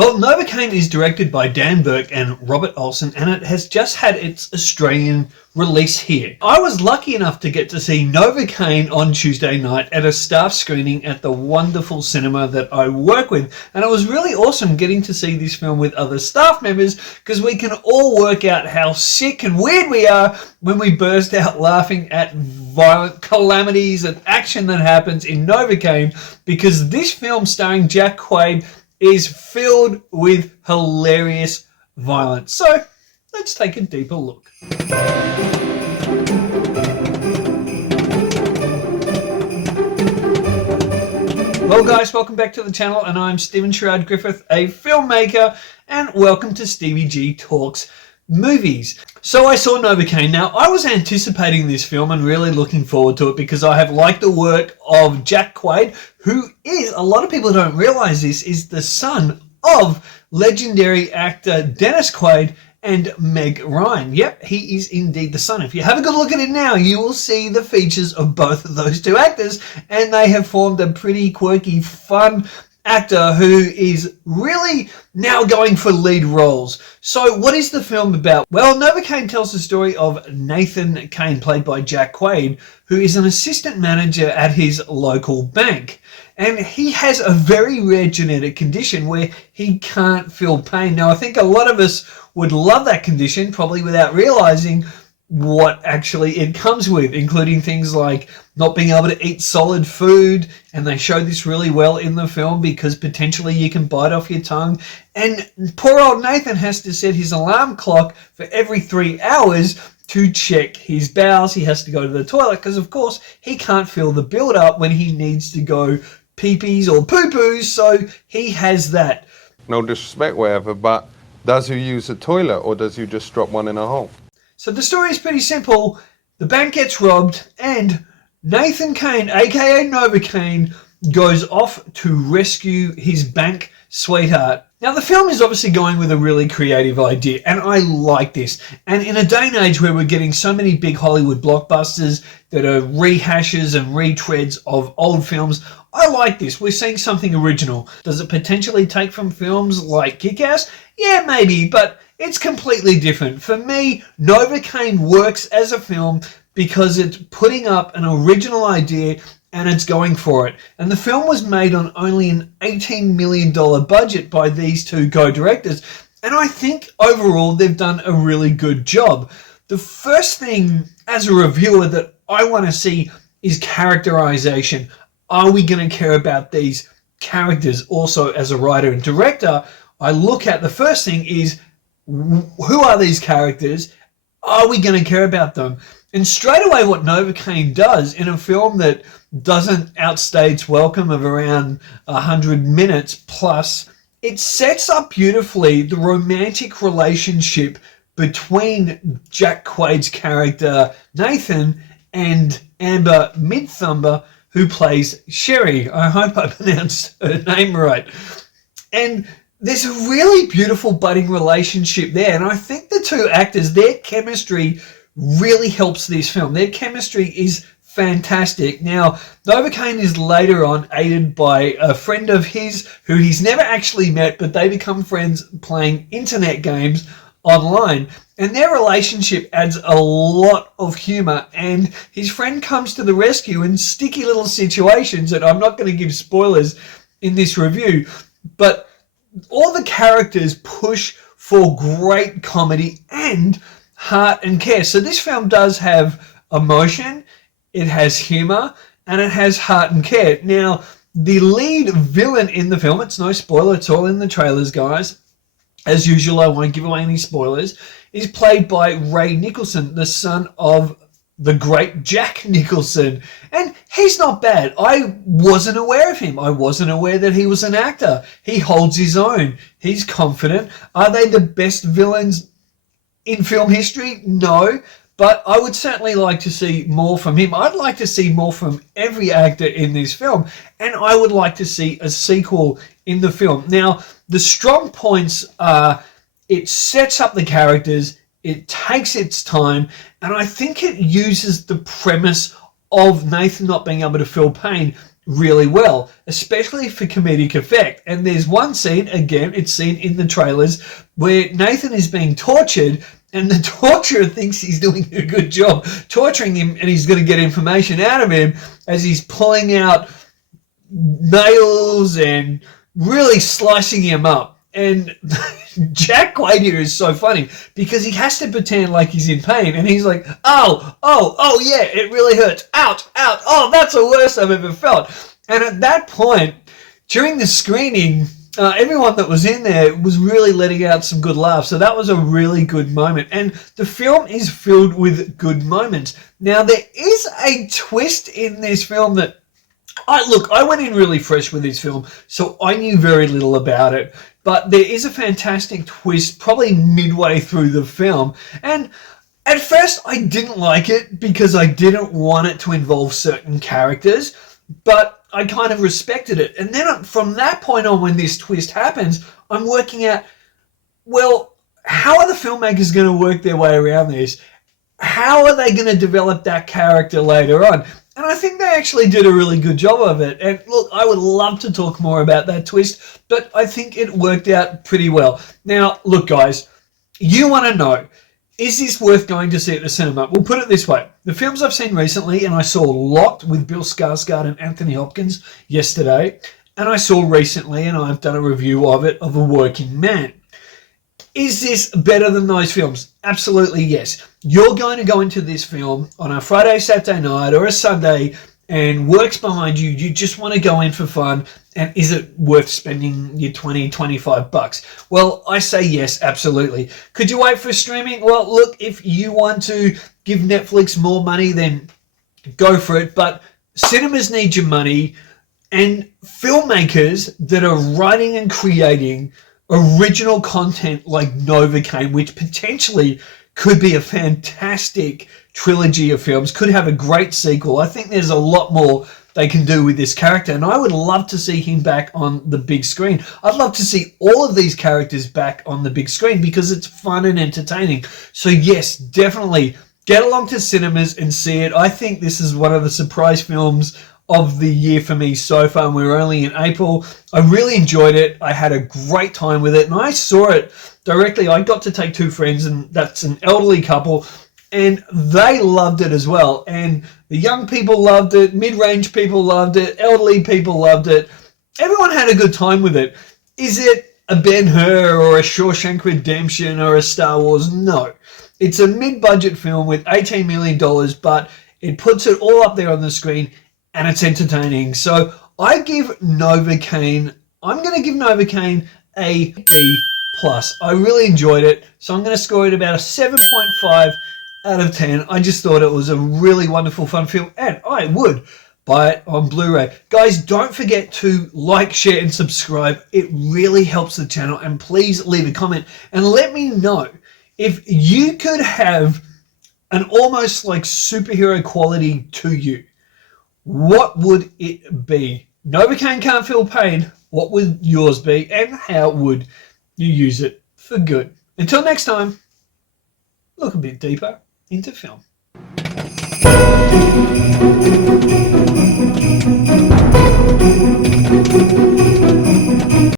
Well, Novocaine is directed by Dan Burke and Robert Olsen, and it has just had its Australian release here. I was lucky enough to get to see Novocaine on Tuesday night at a staff screening at the wonderful cinema that I work with, and it was really awesome getting to see this film with other staff members because we can all work out how sick and weird we are when we burst out laughing at violent calamities and action that happens in Novocaine, because this film starring Jack Quaid is filled with hilarious violence. So let's take a deeper look. Well guys, welcome back to the channel, and I'm Stephen Sherrard Griffith, a filmmaker, and welcome to Stevie G Talks Movies. So I saw Novocaine. Now, I was anticipating this film and really looking forward to it because I have liked the work of Jack Quaid, who is, a lot of people don't realise this, is the son of legendary actor Dennis Quaid and Meg Ryan. Yep, he is indeed the son. If you have a good look at it now, you will see the features of both of those two actors, and they have formed a pretty quirky, fun actor who is really now going for lead roles. So what is the film about? Well, Novocaine tells the story of Nathan Caine, played by Jack Quaid, who is an assistant manager at his local bank. And he has a very rare genetic condition where he can't feel pain. Now, I think a lot of us would love that condition, probably without realizing what actually it comes with, including things like not being able to eat solid food, and they show this really well in the film because potentially you can bite off your tongue. And poor old Nathan has to set his alarm clock for every 3 hours to check his bowels. He has to go to the toilet because, of course, he can't feel the build-up when he needs to go pee-pees or poo-poos, so he has that. No disrespect, whatever, but does he use a toilet or does he just drop one in a hole? So the story is pretty simple. The bank gets robbed and Nathan Caine, aka Novocaine, goes off to rescue his bank sweetheart. Now, the film is obviously going with a really creative idea, and I like this. And in a day and age where we're getting so many big Hollywood blockbusters that are rehashes and retreads of old films, I like this. We're seeing something original. Does it potentially take from films like Kick-Ass? Yeah, maybe, but it's completely different. For me, Novocaine works as a film because it's putting up an original idea and it's going for it. And the film was made on only an $18 million budget by these two co-directors. And I think overall they've done a really good job. The first thing as a reviewer that I want to see is characterization. Are we going to care about these characters? Also, as a writer and director, I look at the first thing is, who are these characters? Are we going to care about them? And straight away what Novocaine does in a film that doesn't outstay its welcome of around 100 minutes plus, it sets up beautifully the romantic relationship between Jack Quaid's character Nathan and Amber Midthumber, who plays Sherry. I hope I pronounced her name right. And there's a really beautiful budding relationship there. And I think the two actors, their chemistry really helps this film. Their chemistry is fantastic. Now, Novocaine is later on aided by a friend of his who he's never actually met, but they become friends playing internet games online. And their relationship adds a lot of humor, and his friend comes to the rescue in sticky little situations that I'm not going to give spoilers in this review, but all the characters push for great comedy and heart and care. So this film does have emotion, it has humor, and it has heart and care. Now, the lead villain in the film, it's no spoiler, it's all in the trailers, guys. As usual, I won't give away any spoilers, is played by Ray Nicholson, the son of the great Jack Nicholson. And he's not bad. I wasn't aware of him. I wasn't aware that he was an actor. He holds his own. He's confident. Are they the best villains in film history? No. But I would certainly like to see more from him. I'd like to see more from every actor in this film. And I would like to see a sequel in the film. Now, the strong points are it sets up the characters, it takes its time, and I think it uses the premise of Nathan not being able to feel pain really well, especially for comedic effect. And there's one scene, again, it's seen in the trailers, where Nathan is being tortured and the torturer thinks he's doing a good job torturing him and he's going to get information out of him as he's pulling out nails and really slicing him up. And Jack Quaid here is so funny because he has to pretend like he's in pain, and he's like, oh yeah, it really hurts. Ouch, ouch. Oh, that's the worst I've ever felt. And at that point, during the screening, everyone that was in there was really letting out some good laughs. So that was a really good moment. And the film is filled with good moments. Now, there is a twist in this film that I went in really fresh with this film, so I knew very little about it. But there is a fantastic twist probably midway through the film. And at first I didn't like it because I didn't want it to involve certain characters, but I kind of respected it. And then from that point on, when this twist happens, I'm working out, well, how are the filmmakers going to work their way around this? How are they going to develop that character later on? And I think they actually did a really good job of it. And look, I would love to talk more about that twist, but I think it worked out pretty well. Now, look, guys, you want to know, is this worth going to see at the cinema? We'll put it this way. The films I've seen recently, and I saw Locked with Bill Skarsgård and Anthony Hopkins yesterday, and I saw recently, and I've done a review of it, of A Working Man. Is this better than those films? Absolutely yes. You're going to go into this film on a Friday, Saturday night or a Sunday and work's behind you. You just want to go in for fun. And is it worth spending your $20-25? Well, I say yes, absolutely. Could you wait for streaming? Well, look, if you want to give Netflix more money, then go for it. But cinemas need your money, and filmmakers that are writing and creating original content like Novocaine, which potentially could be a fantastic trilogy of films, could have a great sequel. I think there's a lot more they can do with this character, and I would love to see him back on the big screen. I'd love to see all of these characters back on the big screen because it's fun and entertaining. So yes, definitely get along to cinemas and see it. I think this is one of the surprise films of the year for me so far, and we're only in April. I really enjoyed it. I had a great time with it, and I saw it directly. I got to take two friends, and that's an elderly couple, and they loved it as well. And the young people loved it, mid-range people loved it, elderly people loved it. Everyone had a good time with it. Is it a Ben-Hur or a Shawshank Redemption or a Star Wars? No. It's a mid-budget film with $18 million, but it puts it all up there on the screen, and it's entertaining. So I give Novocaine, I'm going to give Novocaine a B+. I really enjoyed it, so I'm going to score it about a 7.5 out of 10. I just thought it was a really wonderful, fun film, and I would buy it on Blu-ray. Guys, don't forget to like, share, and subscribe. It really helps the channel, and please leave a comment and let me know if you could have an almost like superhero quality to you. What would it be? Novocaine can't feel pain. What would yours be, and how would you use it for good? Until next time, look a bit deeper into film.